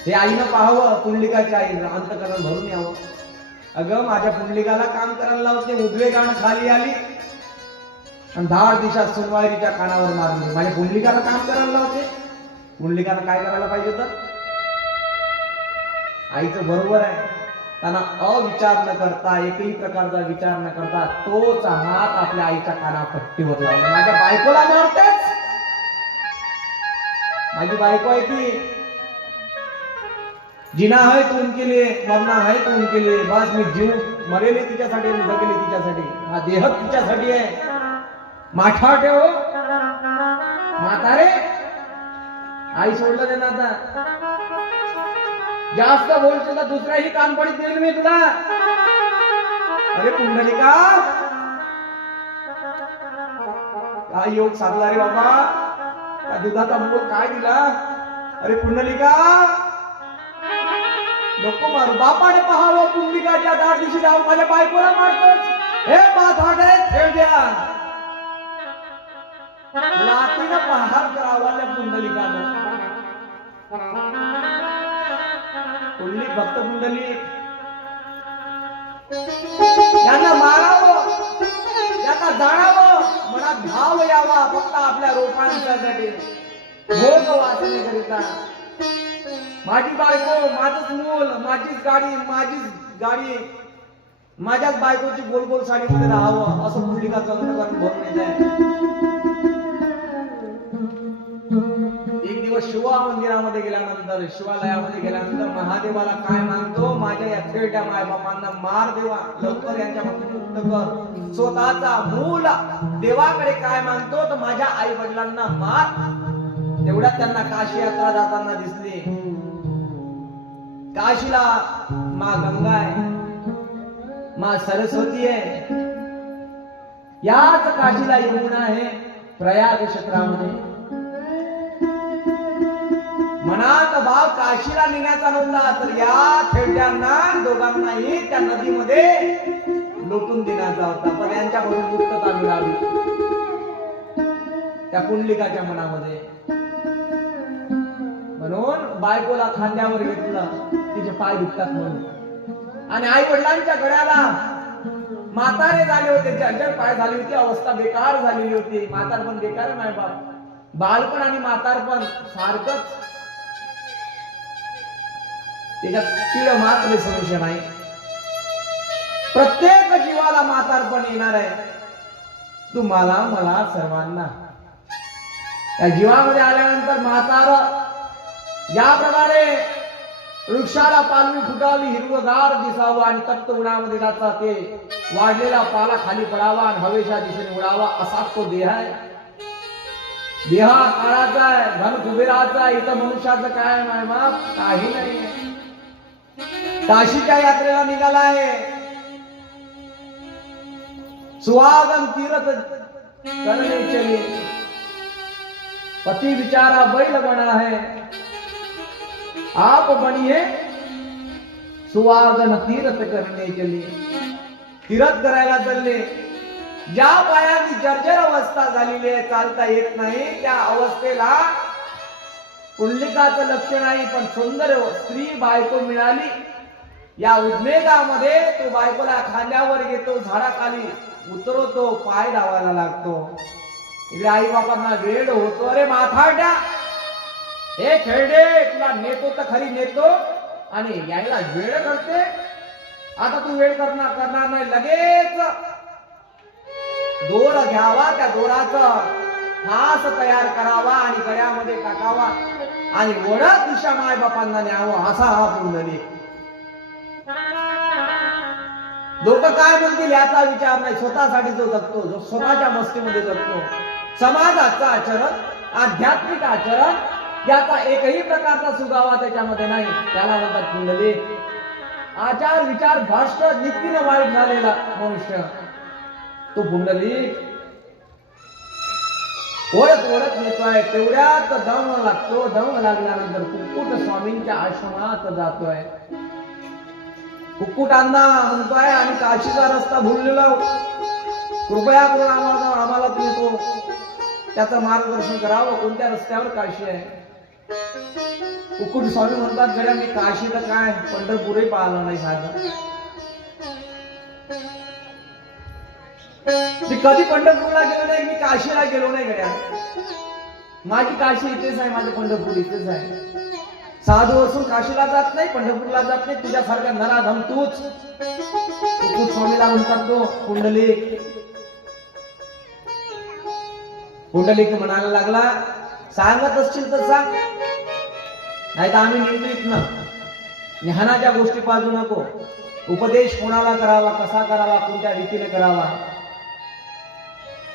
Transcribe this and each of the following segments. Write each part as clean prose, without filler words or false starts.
हे आईनं पाहावं, पुंडलिकाच्या आईनं अंतकरण भरून यावं. अगं माझ्या पुंडलिकाला काम करायला लावते, उद्वेगानं खाली आली आणि 10 दिवसात सोनवारीच्या कानावर मारली. माझ्या पुंडलिकाला काम करायला लावते. पुंडलिकानं काय करायला पाहिजे होतं? आईचं बरोबर आहे, त्यांना अविचार न करता, एकही प्रकारचा विचार न करता तोच हात आपल्या आईच्या कानापट्टीवर लावला. माझ्या बायकोला मारतेच, माझी बायको आहे ती, जिना है तो उनके लिए, मरना है तो उनके लिए. बस मी जीव मरेले तिच्यासाठी, जगले तिच्यासाठी, हा देह तिच्यासाठी आहे. माठा ठेव म्हातारे, आई सोडलं दे ना आता. जास्त बोलशील तर दुसऱ्याही कानपडीत देईल मी तुला. अरे पुंडलिका, काय योग साधला रे बाबा, त्या दुधाचा मोल काय दिला. अरे पुंडलिका, नको मारू. बापाने पाहावं, पुंडलिकाच्या 10 दिवशी जाऊन माझ्या बायकोला मारतोच. हे बाथाडे खेळ द्या, लातीनं प्रहार करावा त्या पुंडलिकानं. पुंडलिक, भक्त पुंडलिक, यांना मारावं, यांना जाणावं, मनात भाव यावा फक्त आपल्या रोपांसाठी, भोग वासनेकरिता. माझी बायको, माझंच मूल, माझीच गाडी, माझ्याच बायकोची गोल गोल साडीमध्ये राहावं, असं पुंडलिकाचं अंतकरण भरून येत आहे. एक दिवस शिवा मंदिरामध्ये गेल्यानंतर, शिवालयामध्ये गेल्यानंतर महादेवाला काय मागतो, माझ्या या खेळत्या मायबापांना मार देवा, लवकर यांच्यापासून मुक्त कर. स्वतःचा मूल देवाकडे काय मागतो, तर माझ्या आई वडिलांना मार. तेवढ्यात त्यांना काशी यात्रा जाताना दिसली. काशीला माँ गंगा आहे, माँ सरस्वती आहे, याच काशीला यमुना आहे, प्रयाग क्षेत्रामध्ये. मनात भाव काशीला नेण्याचा नव्हता, तर या खेळत्यांना दोघांनाही त्या नदीमध्ये लोटून देण्याचा होता. पण यांच्याकडून मुक्तता मिळावी त्या पुंडलिकाच्या मनामध्ये. म्हणून बायकोला खांद्यावर घेतलं, तिचे पाय दुखतात म्हणून. आणि आई वडिलांच्या गळ्याला, म्हातारे झाले होते, जर्जर पाय झाली होती, अवस्था बेकार झालेली होती. म्हातारपण बेकार नाही बाप, बालपण आणि म्हातारपण सारखंच, त्याच्यात तीळ मात्र संशय नाही. प्रत्येक जीवाला म्हातारपण येणार आहे, तुम्हाला मला सर्वांना. त्या जीवामध्ये आल्यानंतर म्हातार ज्याप्रमाणे वृक्षाला पालवी फुटावी, हिरवगार दिसावं आणि तप्त उन्हामध्ये जाता ते वाढलेला पाला खाली पडावा आणि हवेच्या दिशेने उडावा, असा तो देह आहे. देह काळाचा आहे, धन कुबेराचा आहे. इथं मनुष्याचं काय नाही माप, काही नाही. काशीच्या यात्रेला निघाला आहे, सुहागन तीर्थ करने चले, पति बिचारा बैल बना है, आप बनिए सुहागन तीर्थ करने चले. तीर्थ करायला चालले. ज्या पायांची जर्जर अवस्था झालेली आहे, चालता येत नाही, त्या अवस्थेला पुंडलिकाचं लक्ष नाही. पण सुंदर स्त्री बायको मिळाली. या उद्वेगामध्ये तो बायकोला खांद्यावर घेतो, झाडाखाली उतरवतो, पाय धावायला लागतो. इकडे आई बापांना वेळ होतो. अरे माथाड्या, हे खेळडे, तुला नेतो तर खरी नेतो आणि यायला वेळ करते. आता तू वेळ करणार नाही, लगेच दोर घ्यावा, त्या दोराचा फास तयार करावा आणि गळ्यामध्ये टाकावा आणि ओढत दिशा माय बापांना न्यावं, असा हा पुंडलिक. लोक काय म्हणतील याचा विचार नाही, स्वतःसाठी जो जगतो, जो स्वतःच्या मस्तीमध्ये जगतो, समाजाचं आचरण, आध्यात्मिक आचरण, याचा एकही प्रकारचा सुगावा त्याच्यामध्ये नाही, त्याला म्हणतात पुंडलिक. आचार विचार भ्रष्ट, नीतीनं वाईट झालेला मनुष्य तो पुंडलिक. ओढत ओढत येतोय, तेवढ्यात दम लागतो. दम लागल्यानंतर कुक्कुट स्वामींच्या आश्रमात जातोय. कुक्कुटांना म्हणतोय, आणि काशीचा रस्ता भुललेला, कृपया करून आम्हाला तुम्ही तो त्याचं मार्गदर्शन करावं, कोणत्या रस्त्यावर काशी आहे. कुकुट स्वामी म्हणतात गड्या मी काशी तर काय पंढरपूरही पाहिलं नाही साधं. मी कधी पंढरपूरला गेलो नाही, मी काशीला गेलो नाही गड्या. माझी काशी इथेच आहे, माझं पंढरपूर इथेच आहे. साधू असून काशीला जात नाही, पंढरपूरला जात नाही. तुझ्यासारख्या नराधम तूच. कुकुट स्वामीला म्हणतात तो पुंडलिक. पुंडलिक म्हणायला लागला सांगत असशील तर सांग, नाही तर आम्ही निवडीत ना. ज्ञानाच्या गोष्टी पाजू नको. उपदेश कोणाला करावा, कसा करावा, कोणत्या रीतीने करावा,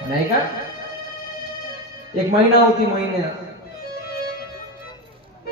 नाही का. एक महिना होती, महिन्यात